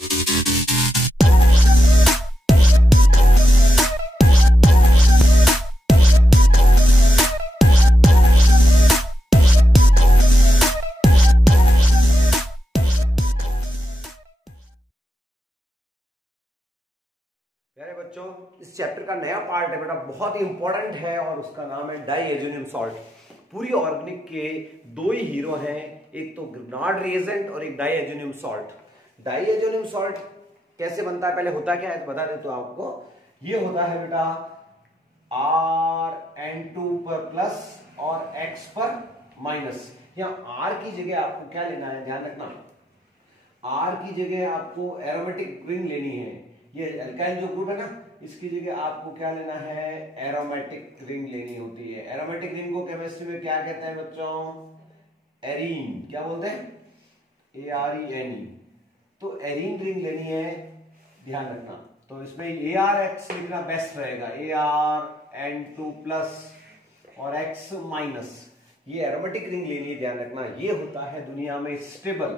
प्यारे बच्चों, इस चैप्टर का नया पार्ट है बेटा, बहुत ही इंपॉर्टेंट है और उसका नाम है डाइएजोनियम सॉल्ट। पूरी ऑर्गेनिक के दो ही हीरो हैं, एक तो ग्रिग्नार्ड रिएजेंट और एक डाइएजोनियम सॉल्ट। डाइएजोनियम सॉल्ट कैसे बनता है, पहले होता क्या है बता देता हूं आपको। ये होता है बेटा Rn2 पर प्लस और X पर माइनस। यहाँ R की जगह आपको क्या लेना है, ध्यान रखना, R की जगह आपको एरोमेटिक रिंग लेनी है। ये एल्काइल जो ग्रुप है ना, इसकी जगह आपको क्या लेना है, एरोमेटिक रिंग लेनी होती है। एरोमेटिक रिंग को केमिस्ट्री में क्या कहते हैं बच्चों, एरीन। क्या बोलते हैं, ARENE। तो एरीन रिंग लेनी है, ध्यान रखना। तो इसमें ARX लिखना बेस्ट रहेगा, ARN2 प्लस और X माइनस। ये एरोमेटिक रिंग लेनी है, ध्यान रखना। ये होता है दुनिया में स्टेबल,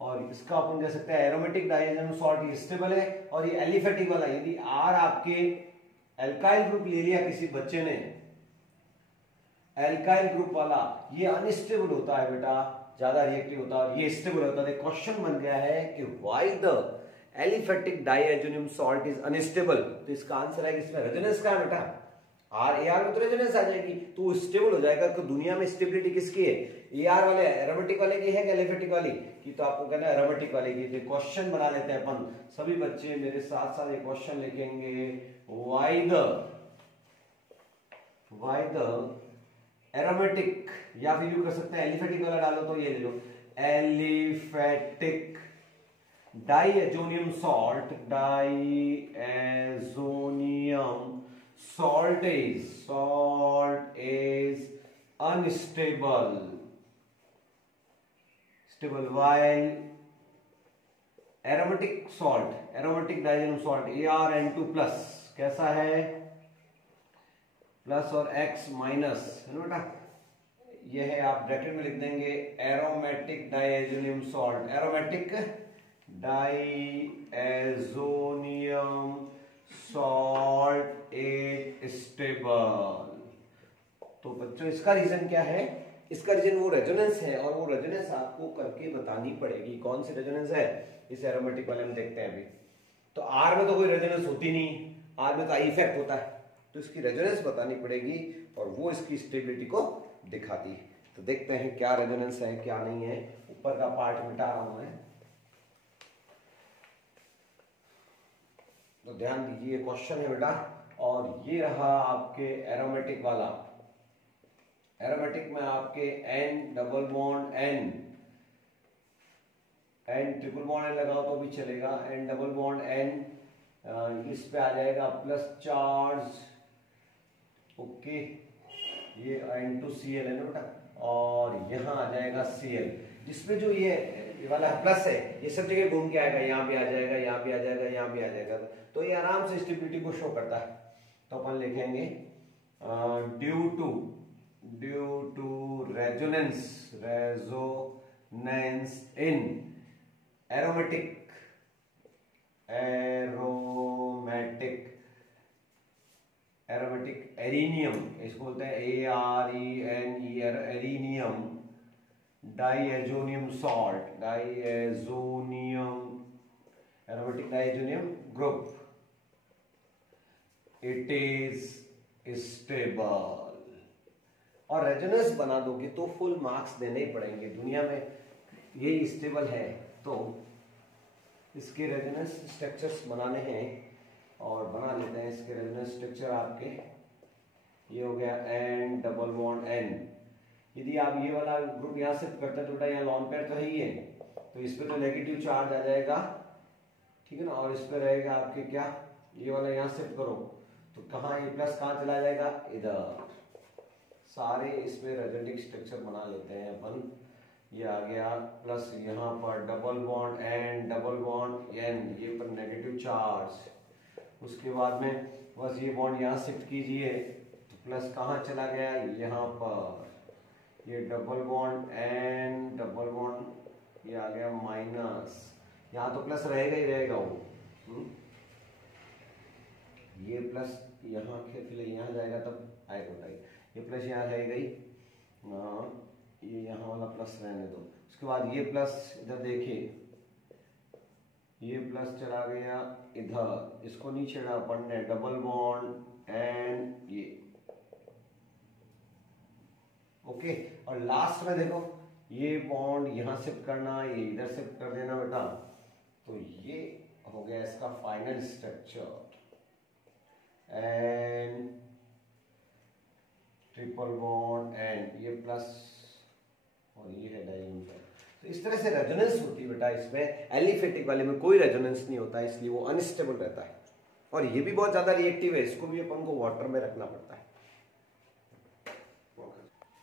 और इसका अपन कह सकते हैं एरोमेटिक डाइएजोनियम सॉल्ट। ये स्टेबल है और ये एलिफेटिक वाला। यदि R आपके एल्काइल ग्रुप ले लिया किसी बच्चे ने, एल्काइल ग्रुप वाला, ये अनस्टेबल होता है बेटा, ज्यादा रिएक्टिव होता है, और ये स्टेबल होता है। क्वेश्चन बन गया है कि why the aliphatic diazonium salt is unstable. तो इसका आंसर है कि इसमें रेजोनेंस का है बेटा, AR में तो रेजोनेंस आ जाएगी तो स्टेबल हो जाएगा। तो दुनिया में स्टेबिलिटी किसकी है, AR वाले एरोमेटिक वाले की है कि एलिफेटिक वाली की? तो आपको कहना है एरोमेटिक वाले की। क्वेश्चन बना लेते हैं अपन, सभी बच्चे मेरे साथ साथ एक क्वेश्चन लिखेंगे, व्हाई द एरोमेटिक, या फिर यू कर सकते हैं एलिफेटिक वाला डालो तो ये ले लो, aliphatic diazonium salt, salt is unstable while aromatic diazoनियम salt ARN2 प्लस कैसा है, प्लस और X माइनस है ना बेटा। ये है, आप ब्रैकेट में लिख देंगे aromatic diazonium salt, aromatic diazonium salt is stable. तो बच्चों इसका रीजन क्या है, इसका रीजन वो रेजोनेंस है, और वो रेजोनेंस आपको करके बतानी पड़ेगी। कौन सी रेजोनेंस है, इस एरोमेटिक वाले में देखते हैं अभी। तो R में तो कोई रेजोनेंस होती नहीं, R में तो आई इफेक्ट होता है, तो इसकी रेजोनेंस बतानी पड़ेगी और वो इसकी स्टेबिलिटी को दिखाती है। तो देखते हैं क्या रेजोनेंस है क्या नहीं है। ऊपर का पार्ट मिटा रहा हूं मैं, तो ध्यान दीजिए क्वेश्चन है बेटा। और ये रहा आपके एरोमेटिक वाला। एरोमेटिक में आपके N double bond N triple bond N लगाओ तो भी चलेगा, N डबल बॉन्ड N, इस पे आ जाएगा प्लस चार्ज, ओके। ये N2Cl है ना बेटा, और यहाँ आ जाएगा Cl, जिसमें जो ये वाला प्लस है ये सब जगह घूम के आएगा, यहाँ भी आ जाएगा, यहाँ भी आ जाएगा, यहाँ भी आ जाएगा। तो ये आराम से स्टेबिलिटी को शो करता है। तो अपन लिखेंगे due to resonance in aromatic arenium, इसको बोलते हैं ARENE, arenium diazonium salt, aromatic diazonium group, it is stable. और रेजोनेंस बना दोगे तो फुल मार्क्स देने ही पड़ेंगे। दुनिया में ये स्टेबल है, तो इसके रेजोनेंस स्ट्रक्चर्स बनाने हैं और बना लेते हैं। इसके रेजोनेंस स्ट्रक्चर आपके ये हो गया N डबल बॉन्ड N। यदि आप ये वाला ग्रुप यहाँ से करते हैं तो बेटा यहाँ लॉन पेयर तो है ही है, तो इस पे तो नेगेटिव चार्ज आ जाएगा, ठीक है ना। और इस पे रहेगा आपके क्या, ये वाला यहाँ शिफ्ट करो तो कहाँ, ये प्लस कहाँ चला जाएगा, इधर। सारे इसमें रेजोनेटिक स्ट्रक्चर बना लेते हैं अपन। ये आ गया प्लस, यहाँ पर double bond N double bond N, ये पर नेगेटिव चार्ज। उसके बाद में बस ये बॉन्ड यहाँ शिफ्ट कीजिए तो प्लस कहाँ चला गया, यहाँ पर। ये double bond N double bond, ये आ गया माइनस। यहाँ तो प्लस रहेगा ही रहेगा वो, ये प्लस यहाँ फिर यहाँ जाएगा तब आएगा बताइए, ये प्लस यहाँ रहेगा ही, ये यहाँ वाला प्लस रहने दो। उसके बाद ये प्लस इधर देखिए, ये प्लस चला गया इधर, इसको नहीं छेड़ा पढ़ने, डबल बॉन्ड एंड ये ओके। और लास्ट में देखो ये बॉन्ड यहां शिफ्ट करना, ये इधर शिफ्ट कर देना बेटा, तो ये हो गया इसका final structure. And triple bond and ये प्लस और ये है डाइमीटर। तो इस तरह से रेजोनेंस होती है बेटा इसमें। एलिफेटिक वाले में कोई रेजोनेंस नहीं होता है, इसलिए वो अनस्टेबल रहता है और ये भी बहुत ज्यादा रिएक्टिव है, इसको भी अपन को वाटर में रखना पड़ता है।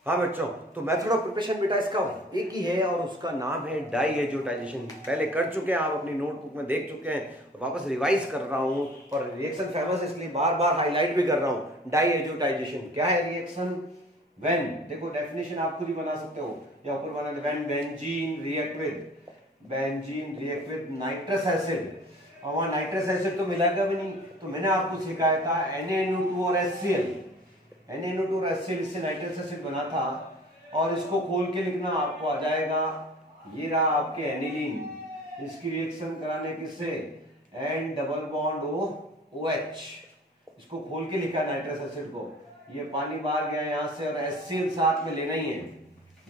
हाँ बच्चों, तो मेथड ऑफ प्रिपरेशन बेटा इसका एक ही है और उसका नाम है डाईएजोटाइजेशन। पहले कर चुके हैं आप, अपनी नोटबुक में देख चुके हैं, वापस रिवाइज कर रहा हूं और रिएक्शन फेमस इसलिए बार बार हाईलाइट भी कर रहा हूं। डाईएजोटाइजेशन क्या है रिएक्शन? व्हेन, देखो डेफिनेशन आप खुद ही बना सकते हो या ऊपर बना दे, when benzene react with nitrous acid, और वहां नाइट्रस एसिड तो मिलाएगा भी नहीं, तो मैंने आपको सिखाया था NaNO2 और HCl, NaNO2 और HCl इससे नाइट्रस एसिड बना था और इसको खोल के लिखना आपको आ जाएगा, ये रहा आपके एनिलीन, इसकी रिएक्शन कराने किससे, एन डबल बॉन्ड OH, इसको खोल के लिखा नाइट्रस एसिड को, ये पानी बाहर गया यहाँ से और HCl साथ में लेना ही है।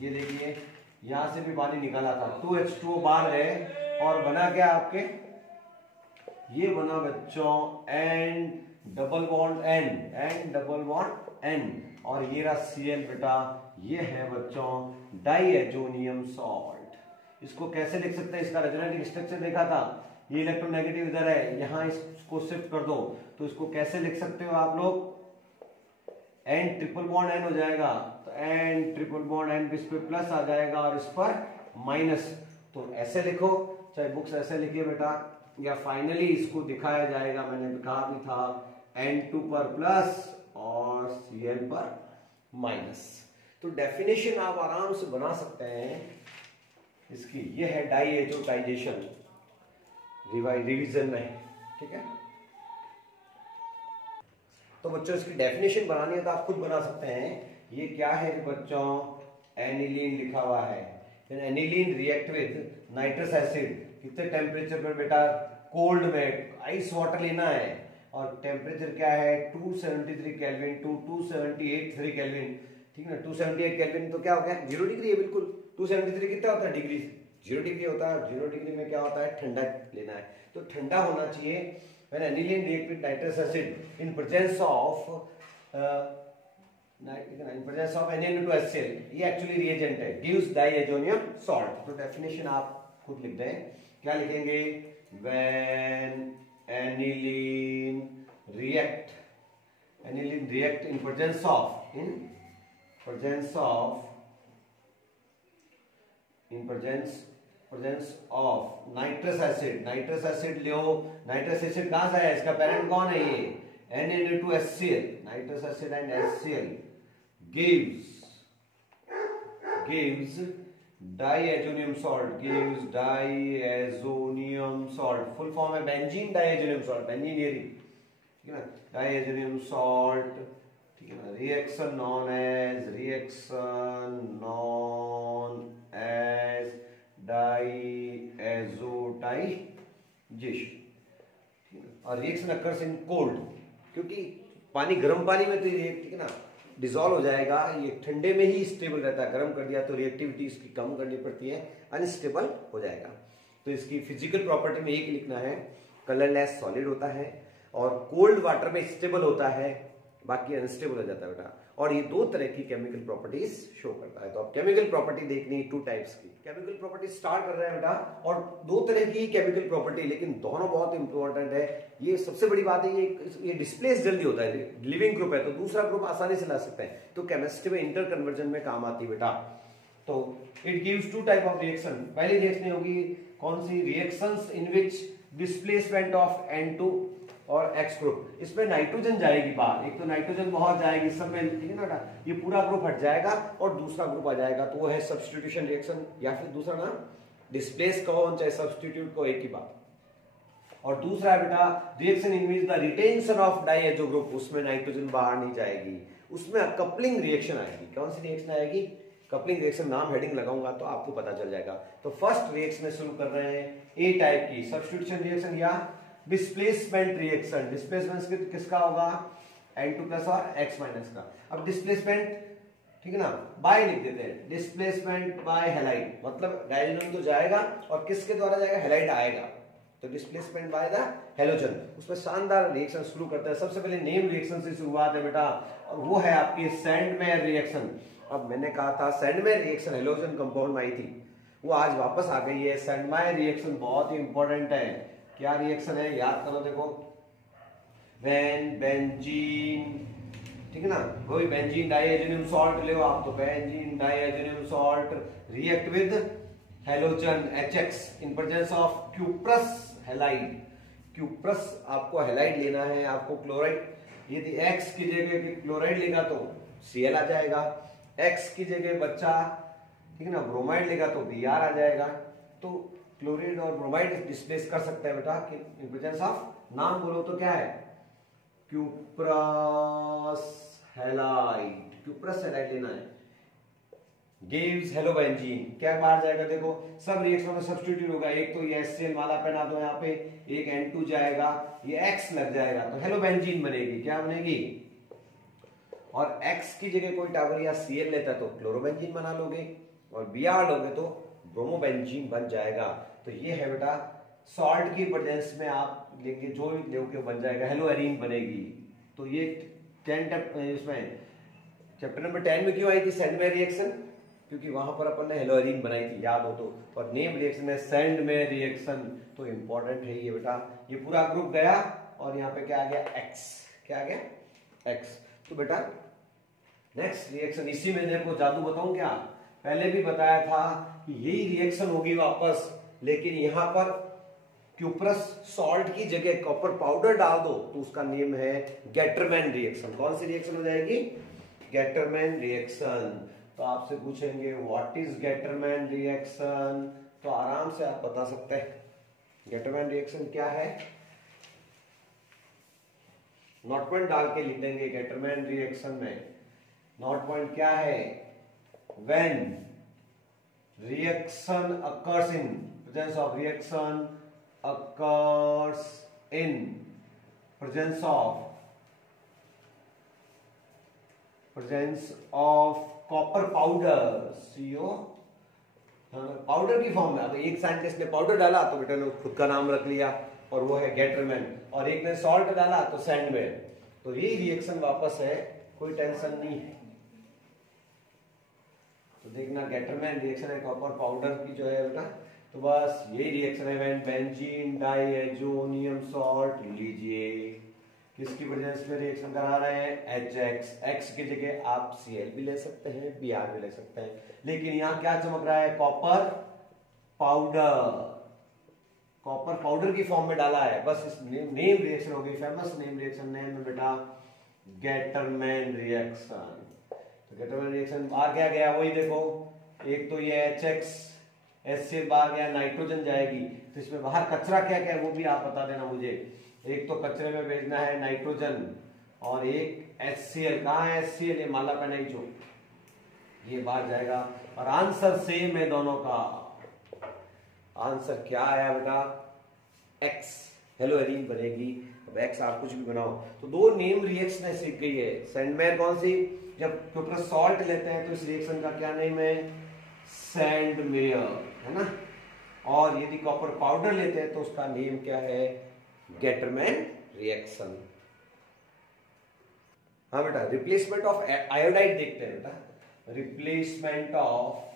ये देखिए यहाँ से भी पानी निकाला था, 2H2O बाहर गए और बना क्या आपके, ये बना बच्चों एन डबल बॉन्ड N और ये रहा Cl बेटा, ये है बच्चों डाइएजोनियम सॉल्ट। इसको कैसे लिख सकते हैं, इसका रेजोनेटिंग स्ट्रक्चर देखा था, ये इलेक्ट्रोनेगेटिव इधर है, यहाँ इसको शिफ्ट कर दो, तो इसको कैसे लिख सकते हो आप लोग, N ट्रिपल बॉन्ड N हो जाएगा, तो N ट्रिपल बॉन्ड N इस पे प्लस आ जाएगा और इस पर माइनस, तो ऐसे लिखो, चाहे बुक्स ऐसे लिखिए बेटा, या फाइनली इसको दिखाया जाएगा, मैंने कहा भी था N2 पर प्लस और Cl पर माइनस। तो डेफिनेशन आप आराम से बना सकते हैं इसकी, ये है डाइएजोटाइजेशन रिवीजन में, ठीक है। तो बच्चों इसकी डेफिनेशन बनानी है तो आप खुद बना सकते हैं। ये क्या है बच्चों, एनिलीन लिखा हुआ है, aniline react with nitrous acid, कितने टेम्परेचर पर बेटा, कोल्ड में, आइस वाटर लेना है और टेम्परेचर क्या है 273 केल्विन टू 278 केल्विन, ठीक है ना। 278 केल्विन तो क्या हो गया 0 डिग्री है बिल्कुल। 273 कितना होता है डिग्री, 0 डिग्री होता है, 0 डिग्री में क्या होता है ठंडा लेना है, तो ठंडा होना चाहिए। when aniline react with nitrous acid in presence of NaNO2HCl, ये एक्चुअली रिएजेंट है, gives diazonium salt। तो डेफिनेशन आप खुद लिख दें, क्या लिखेंगे, when aniline react in presence of nitrous acid low, nitrous acid कहां से आया, इसका पेरेंट कौन है, ये NaNO2HCl, nitrous acid and HCl gives diazonium salt, full form है बेंजीन डाइएजोनियम सॉल्ट, बेंजीन ये ठीक है ना, डाइएजोनियम सॉल्ट, ठीक है ना। रिएक्शन नॉन एज डाइएजोटाइजेशन, और रिएक्शन अकर्स इन कोल्ड, क्योंकि पानी गर्म पानी में तो रिएक्ट, ठीक है ना, डिसॉल्व हो जाएगा, ये ठंडे में ही स्टेबल रहता है, गर्म कर दिया तो रिएक्टिविटी इसकी कम करनी पड़ती है, अनस्टेबल हो जाएगा। तो इसकी फिजिकल प्रॉपर्टी में एक लिखना है, कलरलेस सॉलिड होता है और कोल्ड वाटर में स्टेबल होता है, बाकी अनस्टेबल हो जाता है बेटा। और ये दो तरह की केमिकल प्रॉपर्टीज शो करता है। तो अब केमिकल प्रॉपर्टी देखनी है 2 टाइप्स की। केमिकल प्रॉपर्टी स्टार्ट कर रहे हैं बेटा, और 2 तरह की केमिकल प्रॉपर्टी, लेकिन दोनों बहुत इंपॉर्टेंट है। ये सबसे बड़ी बात है, ये डिस्प्लेस जल्दी होता है, लिविंग ग्रुप है तो दूसरा ग्रुप आसानी से ला सकते हैं, तो केमिस्ट्री में इंटर कन्वर्जन में काम आती है बेटा। तो it gives 2 type of reaction. पहली रिएक्शन होगी कौन सी, reactions in which displacement of N2 और X ग्रुप, इसमें नाइट्रोजन जाएगी बाहर, एक तो नाइट्रोजन बाहर जाएगी सब में, ठीक है ना, ये पूरा ग्रुप हट जाएगा और दूसरा ग्रुप आ जाएगा, तो वो है सब्स्टिट्यूशन रिएक्शन, या फिर दूसरा नाम डिस्प्लेस कहो चाहे सब्स्टिट्यूट को, एक ही बात। और दूसरा है बेटा reaction in which the retention of diazo group, उसमें नाइट्रोजन बाहर नहीं जाएगी, उसमें कपलिंग रिएक्शन आएगी। कौन सी रिएक्शन आएगी? Coupling reaction. नाम हेडिंग लगाऊंगा तो आपको पता चल जाएगा। तो फर्स्ट रिएक्शन शुरू कर रहे हैं ए टाइप की, सब्स्टिट्यूशन रिएक्शन या डिस्प्लेसमेंट रिएक्शन। डिस्प्लेसमेंट किसका होगा? N2 प्लस और X माइनस का। अब डिस्प्लेसमेंट, ठीक है ना, बाय लिख देते हैं, डिस्प्लेसमेंट बाय हैलाइड, मतलब डायजोनियम तो जाएगा और किसके द्वारा जाएगा? हैलाइड आएगा, तो डिस्प्लेसमेंट बाय द हैलोजन। उसमें शानदार रिएक्शन शुरू करते हैं। सबसे पहले नेम रिएक्शन से शुरुआत है बेटा, और वो है आपकी सैंडमेयर रिएक्शन। अब मैंने कहा था सैंडमेयर रिएक्शन हैलोजन कंपाउंड में आई थी, वो आज वापस आ गई है। सैंडमेयर रिएक्शन बहुत ही इंपॉर्टेंट है। क्या रिएक्शन है? याद करो, देखो, व्हेन बेंजीन, ठीक है ना, कोई बेंजीन डाइहाइड्रोजन सॉल्ट ले आप, तो benzene dihydrogen salt react with halogen HX in presence of cuprous halide. Cuprous आपको हैलाइड लेना है, आपको क्लोराइड, यदि X की जगह क्लोराइड लेगा तो Cl आ जाएगा, X की जगह बच्चा, ठीक है ना, ब्रोमाइड लेगा तो Br आ जाएगा। तो क्लोराइड और ब्रोमाइड डिस्प्लेस कर सकते हैं बेटा इन प्रेजेंस ऑफ, नाम बोलो तो क्या है? Cuprous halide. क्यूप्रस हैलाइड लेना है, गिव्स हेलोबेंजीन। क्या बाहर जाएगा? देखो सब रिएक्शन में सब्स्टिट्यूट होगा, एक तो ये HCl माला पहना दो यहाँ पे, एक N2 जाएगा, ये X लग जाएगा तो हेलोबेंजीन बनेगी। क्या बनेगी? और X की जगह कोई टावर या Cl लेता तो क्लोरोबेंजीन बना लोगे, और Br लोगे तो ब्रोमोबेंजीन बन जाएगा। तो ये है बेटा सॉल्ट की प्रेजेंस में आप लेंगे जो भी लोगे बन जाएगा, हेलोएरीन बनेगी। तो ये 10 इसमें चैप्टर नंबर 10 में क्यों आई थी सैंडमेयर रिएक्शन? क्योंकि वहां पर अपन ने हेलोएरीन बनाई थी, याद हो तो। और नेम रिएक्शन है सैंडमेयर रिएक्शन, तो इंपॉर्टेंट है ये बेटा। ये पूरा ग्रुप गया और यहाँ पे क्या आ गया? X। क्या आ गया? X। तो बेटा नेक्स्ट रिएक्शन, इसी में देखो जादू बताऊं क्या, पहले भी बताया था कि यही रिएक्शन होगी वापस, लेकिन यहां पर क्यूप्रस सॉल्ट की जगह कॉपर पाउडर डाल दो तो उसका नेम है गेटरमैन रिएक्शन। कौन सी रिएक्शन हो जाएगी? Gattermann reaction. तो आपसे पूछेंगे व्हाट इज गेटरमैन रिएक्शन, तो आराम से आप बता सकते हैं गेटरमैन रिएक्शन क्या है। नोट पॉइंट डाल के लिख देंगे गेटरमैन रिएक्शन में। नोट पॉइंट क्या है? When reaction occurs in presence of reaction occurs in presence of copper powder, CO powder की फॉर्म में। अब एक साइंटिस्ट ने पाउडर डाला तो बेटा ने खुद का नाम रख लिया और वो है गेटरमैन, और एक ने सॉल्ट डाला तो सैंडमैन। तो ये रिएक्शन वापस है, कोई टेंशन नहीं है। तो देखना गेटरमैन रिएक्शन है कॉपर पाउडर की जो है बेटा, तो बस यही रिएक्शन है। व्हेन बेंजीन डाइएजोनियम सॉल्ट लीजिए, किसकी प्रेजेंस में रिएक्शन करा रहे हैं? HX। X की जगह आप Cl भी ले सकते हैं, Br भी ले सकते हैं, लेकिन यहाँ क्या चमक रहा है? Copper powder. कॉपर पाउडर की फॉर्म में डाला है, बस इस नेम रिएक्शन हो गई, फेमस नेम रिएक्शन नेम है बेटा गेटरमैन रिएक्शन। तो गेटरमैन रिएक्शन बाहर क्या गया? वही देखो, एक तो ये HX HCl बाहर गया, नाइट्रोजन जाएगी, तो इसमें बाहर कचरा क्या क्या है वो भी आप बता देना मुझे। एक तो कचरे में भेजना है नाइट्रोजन, और एक HCl। कहाँ है HCl? ये माला पहनाई जो, ये बाहर जाएगा। और आंसर सेम है दोनों का। आंसर क्या आया बेटा? X, हेलोएरीन बनेगी। अब X आप कुछ भी बनाओ। तो दो नेम रिएक्शन सीख गई है। सैंडमेयर कौन सी? जब क्यूप्रस सॉल्ट लेते हैं तो इस रिएक्शन का क्या नेम है? सैंडमेयर, है ना। और यदि कॉपर पाउडर लेते हैं तो उसका नेम क्या है? Gattermann reaction. हाँ बेटा, रिप्लेसमेंट ऑफ आयोडाइड देखते हैं बेटा। Replacement of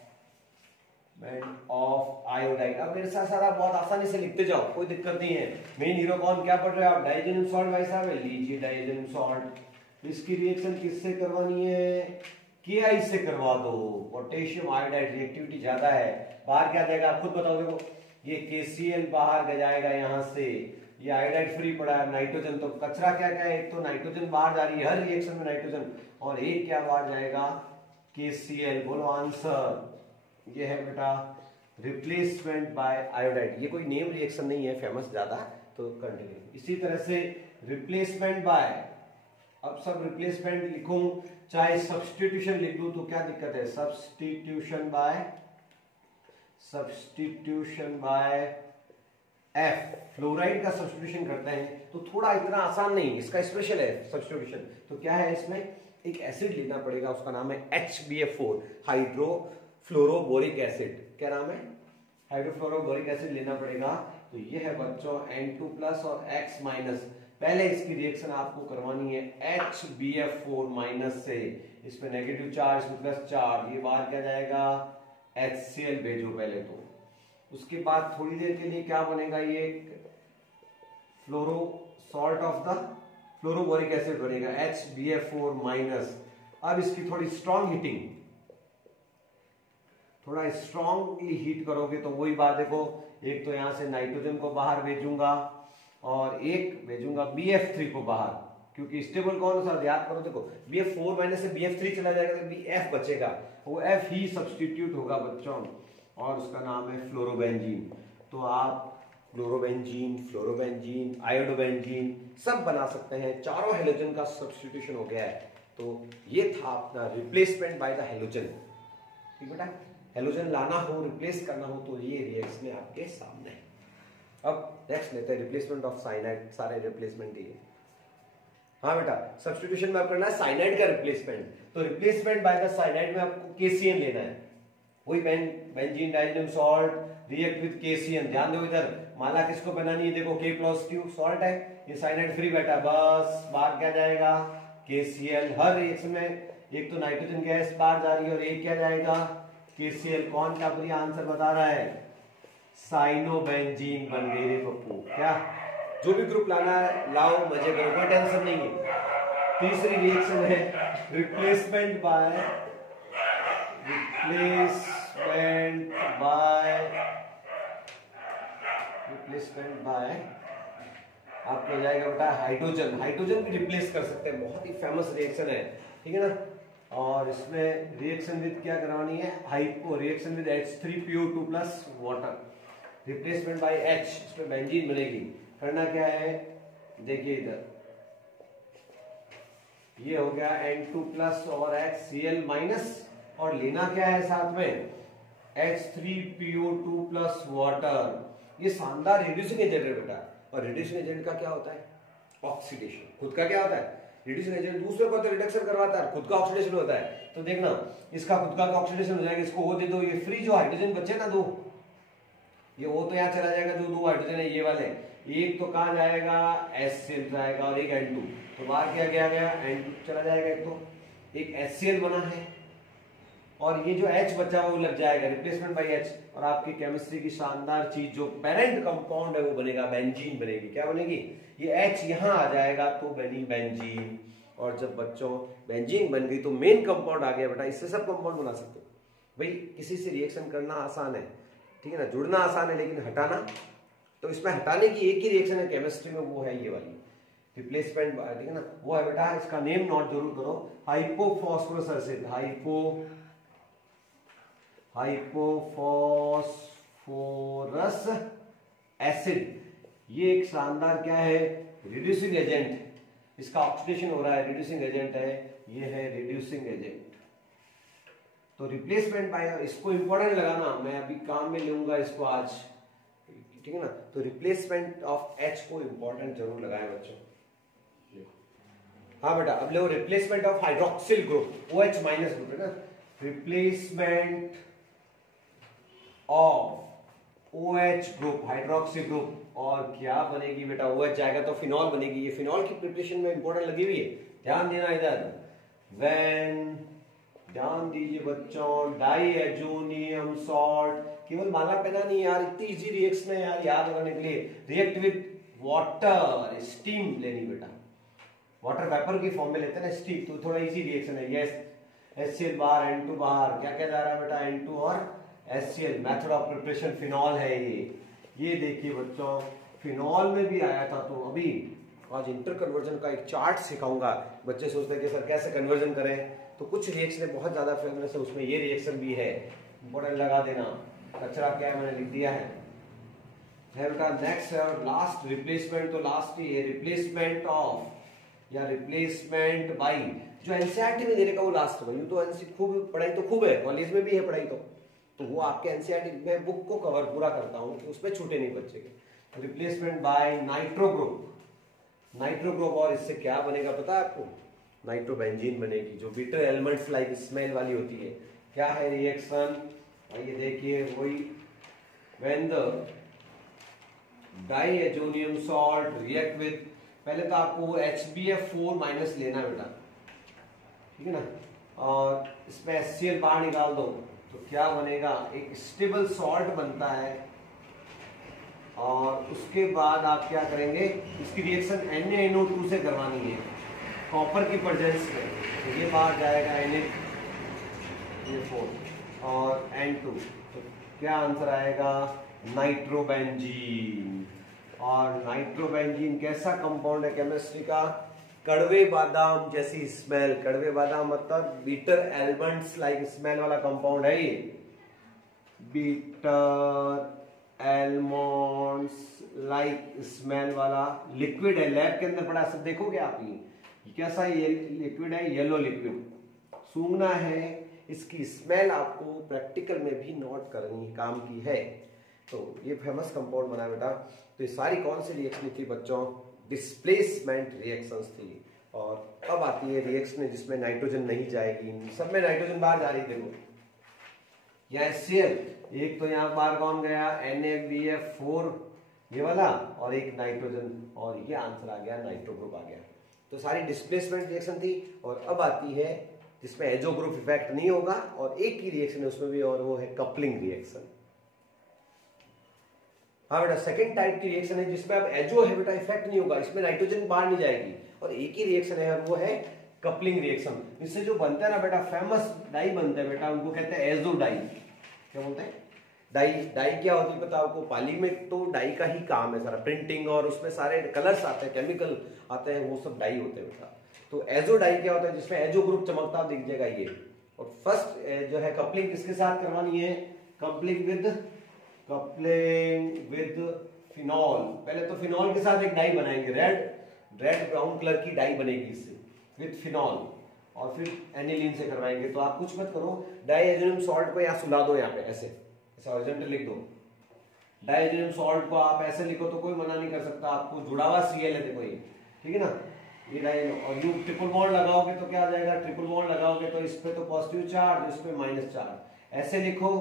iodide. अब मेरे साथ सारा बहुत आसानी से लिखते जाओ, कोई दिक्कत नहीं है। मेन हीरो कौन, क्या पढ़ रहे हो आप? डाइजेनियम सॉल्ट भाई साहब है, लीजिए डाइजेनियम सॉल्ट। इसकी रिएक्शन किससे करवानी है? Ki से करवा दो। पोटेशियम आयोडाइड रिएक्टिविटी ज्यादा है, बाहर क्या जाएगा आप खुद बताओ। देखो ये KCl बाहर जाएगा यहाँ से, ये आयोडाइड फ्री पड़ा है, नाइट्रोजन। तो कचरा क्या क्या है? एक तो नाइट्रोजन बाहर जा रही है हर रिएक्शन में नाइट्रोजन, और एक क्या बाहर जाएगा? KCl। बोलो आंसर। ये है बेटा रिप्लेसमेंट बाय आयोडाइड, ये कोई नेम रिएक्शन नहीं है फेमस ज्यादा, तो कंटिन्यू। इसी तरह से रिप्लेसमेंट बाय, अब सब रिप्लेसमेंट लिखूं चाहे सब्स्टिट्यूशन लिख दूं तो क्या दिक्कत है, सब्स्टिट्यूशन बाय एफ, फ्लोराइड का सब्स्टिट्यूशन करते हैं तो थोड़ा इतना आसान नहीं, इसका स्पेशल है सब्स्टिट्यूशन। तो क्या है, इसमें एक एसिड लेना पड़ेगा, उसका नाम है HBF4, हाइड्रोफ्लोरोबोरिक एसिड। क्या नाम है, हाइड्रोफ्लोरोबोरिक एसिड लेना पड़ेगा। तो ये है बच्चों N2+ और X-। पहले इसकी रिएक्शन आपको करवानी है HBF4- से, इसमें नेगेटिव चार्ज, इसमें प्लस चार्ज, ये बाहर क्या जाएगा, HCl भेजो पहले तो। उसके बाद थोड़ी देर के लिए क्या बनेगा, ये fluoro salt of the fluoroboric acid बनेगा HBF4-। अब इसकी थोड़ी स्ट्रॉन्ग हीटिंग, थोड़ा स्ट्रॉन्गली हीट करोगे तो वही बात, देखो एक तो यहां से नाइट्रोजन को बाहर भेजूंगा और एक भेजूंगा BF3 को बाहर, क्योंकि स्टेबल कौन सा याद करो, देखो BF4- से BF3 चला जाएगा तो BF बचेगा, वो F ही सब्स्टिट्यूट होगा बच्चों, और उसका नाम है फ्लोरोबेंजीन। तो आप फ्लोरोबेंजीन, आयोडोबेंजीन सब बना सकते हैं, चारों हेलोजन का सब्स्टिट्यूशन हो गया है। तो ये था अपना रिप्लेसमेंट बाय द हेलोजन। ठीक बेटा, हेलोजन लाना हो, रिप्लेस करना हो तो ये रिएक्शन आपके सामने है। अब नेक्स्ट लेते हैं रिप्लेसमेंट ऑफ साइनाइड, सारे रिप्लेसमेंट ये। हाँ बेटा, सब्स्टिट्यूशन में आप करना है साइनाइड का रिप्लेसमेंट, तो रिप्लेसमेंट बाय द साइनाइड में आपको KCN लेना है, वही benzene diazonium salt react with KCN। ध्यान दो इधर, माला किसको बनानी है, देखो K+2 सॉल्ट है, ये साइनाइड फ्री बैठा, बस बाहर क्या जाएगा, KCl। हर रिएक्शन में एक तो नाइट्रोजन गैस बाहर जा रही है और एक क्या जाएगा, KCl। कौन का बढ़िया आंसर बता रहा है, साइनोबेंजीन बन गई रे पप्पू। क्या, जो भी ग्रुप लाना है लाओ, मजे करो, कोई टेंशन नहीं है। तीसरी रिएक्शन है रिप्लेसमेंट बाय आपको हो जाएगा बेटा हाइड्रोजन। हाइड्रोजन भी रिप्लेस कर सकते हैं, बहुत ही फेमस रिएक्शन है, ठीक है ना। और इसमें रिएक्शन विद क्या करवानी है, hypo reaction with H3PO2+ water, replacement bye H, इसमें बेंजीन बनेगी। करना क्या है, देखिए इधर ये हो गया N2+ और HCl-, और लेना क्या है साथ में, H3PO2+ वाटर। ये शानदार रिड्यूसिंग एजेंट है बेटा, और रिड्यूसिंग एजेंट का क्या होता है, ऑक्सीडेशन। खुद का क्या होता है, रिड्यूसिंग एजेंट दूसरे को तो रिडक्शन करवाता है, खुद का ऑक्सीडेशन होता है। तो देखना, इसका खुद का ऑक्सीडेशन हो जाएगा, इसको वो दे दो, ये फ्री जो हाइड्रोजन बचे ना दो, ये वो तो यहाँ चला जाएगा, जो दो हाइड्रोजन है ये वाले, एक तो कहाँ जाएगा, HCl जाएगा, और एक N2, तो बाहर क्या गया, N2 चला जाएगा, एक तो एक HCl बना है, और ये जो H बचा वो लग जाएगा, रिप्लेसमेंट बाय H, और आपकी केमिस्ट्री की शानदार चीज जो पेरेंट कंपाउंड है वो बनेगा, बेंजीन बनेगी। क्या बनेगी, ये H यहाँ आ जाएगा तो बनी बेंजीन, और जब बच्चों बेंजीन बन गई तो मेन कंपाउंड आ गया बेटा, इससे सब कंपाउंड बना सकते हो। भाई किसी से रिएक्शन करना आसान है, ठीक है ना, जुड़ना आसान है, लेकिन हटाना, तो इसमें हटाने की एक ही रिएक्शन है केमिस्ट्री में, वो है ये वाली रिप्लेसमेंट, ठीक है ना, वो है बेटा, इसका नेम नोट जरूर करो, हाइपोफॉस्फोरस एसिड, हाइपोफॉस्फोरस एसिड। ये एक शानदार क्या है, रिड्यूसिंग एजेंट, इसका ऑक्सीडेशन हो रहा है, रिड्यूसिंग एजेंट है, ये है रिड्यूसिंग एजेंट। तो रिप्लेसमेंट बाय, इसको इंपॉर्टेंट लगाना, मैं अभी काम में लूंगा इसको आज, ठीक है ना। तो रिप्लेसमेंट ऑफ H को इंपॉर्टेंट जरूर लगाएं बच्चों। हाँ बेटा, अब लो replacement of hydroxyl group, OH- group है ना, replacement of OH group, hydroxy group, और क्या बनेगी बेटा, OH जाएगा तो फिनॉल बनेगी। ये फिनॉल की प्रिपरेशन में इंपॉर्टेंट लगी हुई है, ध्यान देना इधर। व्हेन, ध्यान दीजिए बच्चों, डाईएजोनियम सॉल्ट, केवल माला पेना नहीं यार, इतनी इजी रिएक्शन है यार याद करने के लिए। रिएक्ट विद वाटर, स्टीम लेनी बेटा, वाटर वेपर की फॉर्म में लेते हैं ना स्टीम, तो थोड़ा इजी रिएक्शन है। यस, HCl बाहर, N2 बाहर, क्या क्या जा रहा है बेटा, N2 और HCl। Method of preparation phenol है ये देखिए बच्चों, फिनॉल में भी आया था। तो अभी आज इंटर कन्वर्जन का एक चार्ट सिखाऊंगा, बच्चे सोचते हैं कि सर कैसे कन्वर्जन करें, तो कुछ रिएक्शन बहुत ज्यादा फेमस है, उसमें ये रिएक्शन भी है, इंपॉर्टेंट लगा देना। कचरा क्या है मैंने लिख दिया है बेटा। नेक्स्ट है और लास्ट रिप्लेसमेंट, तो लास्ट ही है रिप्लेसमेंट ऑफ या रिप्लेसमेंट बाई। जो एनसीईआरटी में देने का वो लास्ट है। यूं तो खूब पढ़ाई तो खूब है, कॉलेज में भी है पढ़ाई तो वो आपके एनसीईआरटी में बुक को कवर पूरा करता हूँ कि उसमें छूटे नहीं बच्चे। Replacement bye nitro group, nitro group. और इससे क्या बनेगा पता है आपको? नाइट्रोबेंजीन बनेगी, जो बिटर एलिमेंट्स लाइक स्मेल वाली होती है। क्या है रिएक्शन? ये देखिए वही, when the diazonium salt react with, पहले तो आपको HbF4- लेना है बेटा, ठीक है ना, और इसमें HCl बाहर निकाल दो तो क्या बनेगा? एक स्टेबल सॉल्ट बनता है। और उसके बाद आप क्या करेंगे? इसकी रिएक्शन NaNO2 से करवानी है कॉपर की प्रेजेंस में, तो ये बाहर जाएगा Na4 और N2, तो क्या आंसर आएगा? नाइट्रोबेंजीन। और नाइट्रोबेंजीन कैसा कंपाउंड है केमिस्ट्री का? कड़वे बादाम जैसी स्मेल, कड़वे बादाम मतलब बीटर एलिमेंट्स लाइक स्मेल वाला कंपाउंड है ये। बीटर एलमंड्स लाइक स्मेल वाला लिक्विड है, लैब के अंदर पड़ा, सब देखोगे आप। ये कैसा ये लिक्विड है? Yellow liquid. सूंघना है, इसकी स्मेल आपको प्रैक्टिकल में भी नोट करनी काम की है। तो ये फेमस कंपाउंड बना बेटा। तो ये सारी कौन सी रिएक्शन थी बच्चों? डिस्प्लेसमेंट रिएक्शंस थी। और अब आती है रिएक्शन जिसमें नाइट्रोजन नहीं जाएगी, सब में नाइट्रोजन बाहर जा रही है। देखो यहाँ HCl, एक तो यहाँ बाहर कौन गया? NaBF4 ये वाला, और एक नाइट्रोजन, और ये आंसर आ गया, नाइट्रो ग्रुप आ गया। तो सारी डिस्प्लेसमेंट रिएक्शन थी। और अब आती है जिसमें एजो ग्रुप इफेक्ट नहीं होगा, और एक ही रिएक्शन है उसमें भी, और वो है कपलिंग रिएक्शन। हाँ बेटा, सेकंड टाइप की रिएक्शन है जिसमें अब एजो है बेटा इफेक्ट नहीं होगा, इसमें नाइट्रोजन बाहर नहीं जाएगी, और एक ही रिएक्शन है और वो है कपलिंग रिएक्शन। इससे जो बनता है ना बेटा, फेमस डाई बनता है बेटा, उनको कहते हैं एजो डाई। क्या बोलते हैं? डाई। डाई क्या होती है पता आपको? पाली में तो डाई का ही काम है सारा, प्रिंटिंग और उसमें सारे कलर्स आते हैं, केमिकल आते हैं, वो सब डाई होते हैं बेटा। तो एजो डाई क्या होता है? जिसमें एजो ग्रुप चमकता दिख जाएगा ये। और फर्स्ट जो है कपलिंग किसके साथ करवानी है? Coupling with phenol. पहले तो फिनॉल के साथ एक डाई बनाएंगे, रेड ब्राउन कलर की डाई बनेगी इससे विद फिनॉल, और फिर एनिलीन से करवाएंगे। तो आप कुछ मत करो, डाइएजोनियम सॉल्ट को यहाँ सुला दो, यहाँ पे ऐसे हॉरिजॉन्टल लिख दो। डाइएजोनियम सॉल्ट को आप ऐसे लिखो तो कोई मना नहीं कर सकता आपको, जुड़ा हुआ Cl है देखो ये, ठीक है ना, ये डाई। और यू ट्रिपल बॉन्ड लगाओगे तो क्या आ जाएगा? ट्रिपल बॉन्ड लगाओगे तो इस पे तो पॉजिटिव चार्ज, इस पे माइनस चार्ज। ऐसे लिखो,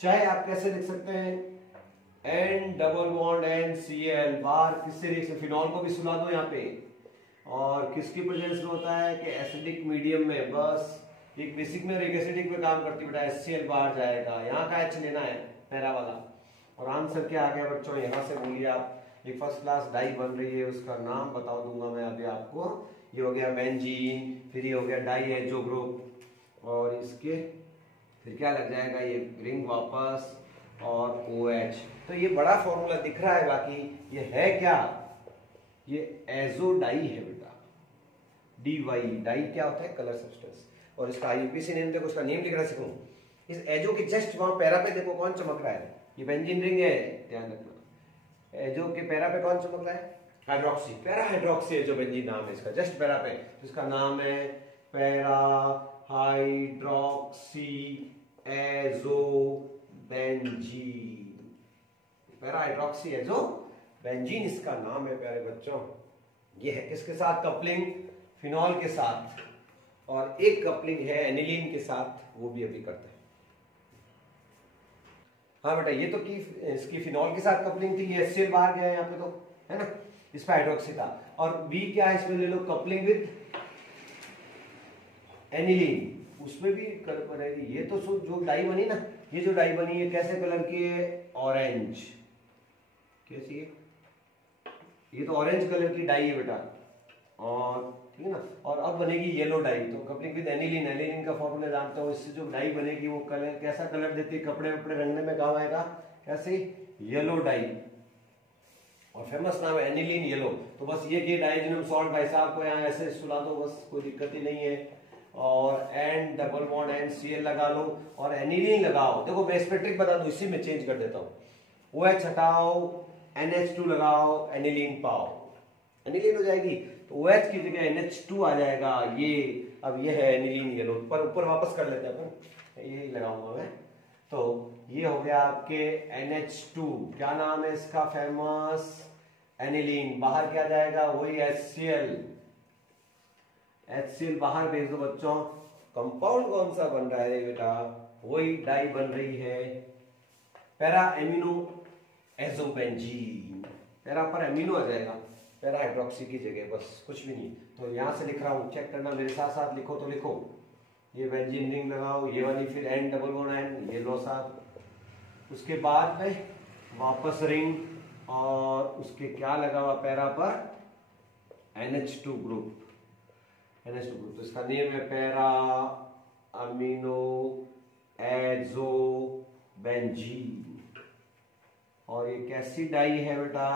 चाहे आप कैसे लिख सकते हैं? N डबल बॉन्ड NCl बार किससे रिएक्शन? फिनॉल को भी सुला दो यहाँ पे। और किसकी प्रेजेंस में होता है? कि एसिडिक मीडियम में। बस एक बेसिक में और एक एसिडिक में काम करती है बेटा, HCl बाहर जाएगा, यहाँ का H लेना है पैरा वाला। और आंसर क्या आ गया बच्चों? यहाँ से बोलिए आप। एक फर्स्ट क्लास डाई बन रही है, उसका नाम बता दूंगा मैं अभी आपको। ये हो गया बेंजीन, फिर ये हो गया डाइएजो ग्रुप, और इसके फिर क्या लग जाएगा? ये रिंग वापस और OH। तो ये बड़ा फॉर्मूला दिख रहा है, बाकी ये है क्या? ये एजो डाई है बेटा, DY। डाई क्या होता है? Colour substance. और इसका IUPAC नेम देखो, उसका नेम लिखना सीखो। इस एजो के जस्ट वहां पैरा पे देखो कौन चमक रहा है? ये बेंजीन रिंग है, ध्यान रखना। एजो के पैरा पे कौन चमक रहा है? Hydroxy, para hydroxy azo benzene नाम है इसका, जस्ट पैरा पे। इसका नाम है para hydroxy azo benzene. Para hydroxy azo benzene इसका नाम है प्यारे बच्चों। ये है किसके साथ? कपलिंग फिनॉल के साथ, और एक कपलिंग है एनिलीन के साथ, वो भी अभी करते हैं। हाँ बेटा, ये तो की इसकी फिनॉल के साथ कपलिंग थी, ये HCl बाहर गया यहाँ पे तो, है ना, इस पे हाइड्रोक्सी था। और बी क्या है इसमें? ले लो कपलिंग विद एनिलीन, उसमें भी कलर बनेगी। ये तो जो डाई बनी ना, ये जो डाई बनी है कैसे कलर की है? ऑरेंज। कैसी है? ये तो ऑरेंज कलर की डाई है बेटा, और ठीक है ना। और अब बनेगी येलो डाई, तो कपलिंग विद एनिलीन। एनिलीन का फॉर्मूला जानते हो, इससे जो डाई बनेगी वो कलर कैसा कलर देती है? कपड़े वपड़े रंगने में काम आएगा, कैसे? Yellow die. और फेमस नाम है एनिलीन येलो। तो बस ये डाइएजोनियम सॉल्ट भाई साहब को यहाँ ऐसे सुला दो, बस कोई दिक्कत ही नहीं है। और N डबल बॉन्ड NCl लगा लो और एनिलीन लगाओ। देखो मैं इसमें ट्रिक बता दूं, इसी में चेंज कर देता हूं। OH हटाओ, NH2 लगाओ, एनिलीन पाओ, एनिलीन हो जाएगी। तो OH की जगह NH2 आ जाएगा। ये अब ये है एनिलीन येलो। पर ऊपर वापस कर लेते हैं अपन, यही लगाऊंगा मैं। तो ये हो गया आपके NH2, क्या नाम है इसका फेमस, एनिलीन। बाहर क्या जाएगा, वही HCl, HCl बाहर भेज दो बच्चों। कंपाउंड कौन सा बन रहा है बेटा, वही डाई बन रही है, पैरा एमिनो एजोबेंजीन। पैरा पर एमिनो आ जाएगा, पैरा हाइड्रोक्सी की जगह, बस कुछ भी नहीं। तो यहां से लिख रहा हूं, चेक करना मेरे साथ साथ, लिखो तो लिखो। ये बेंजीन रिंग लगाओ, ये वाली फिर N डबल बॉन्ड N, ये लो साथ। उसके बाद में वापस रिंग, और उसके क्या लगा हुआ पैरा पर, NH2 ग्रुप, NH2 ग्रुप। तो इसका नेम है पैरा अमीनो एजोबेंजीन। और ये कैसी डाई है बेटा,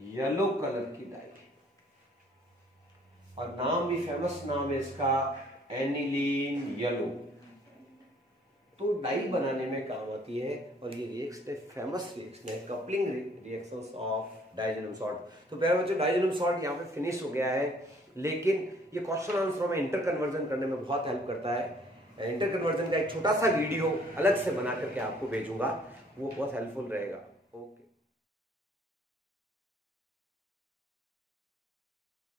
येलो कलर की डाई है, और नाम भी फेमस नाम है इसका, एनिलीन येलो। तो डाई बनाने में काम आती है, और ये रिएक्शन फेमस रिएक्शन है, कपलिंग रिएक्शंस ऑफ डाइजेनम सॉल्ट। तो प्यारे बच्चों, डाइजेनम सॉल्ट यहाँ पे फिनिश हो गया है, लेकिन ये क्वेश्चन आंसर में इंटर कन्वर्जन करने में बहुत हेल्प करता है। इंटर कन्वर्जन का एक छोटा सा वीडियो अलग से बना करके आपको भेजूंगा, वो बहुत हेल्पफुल रहेगा।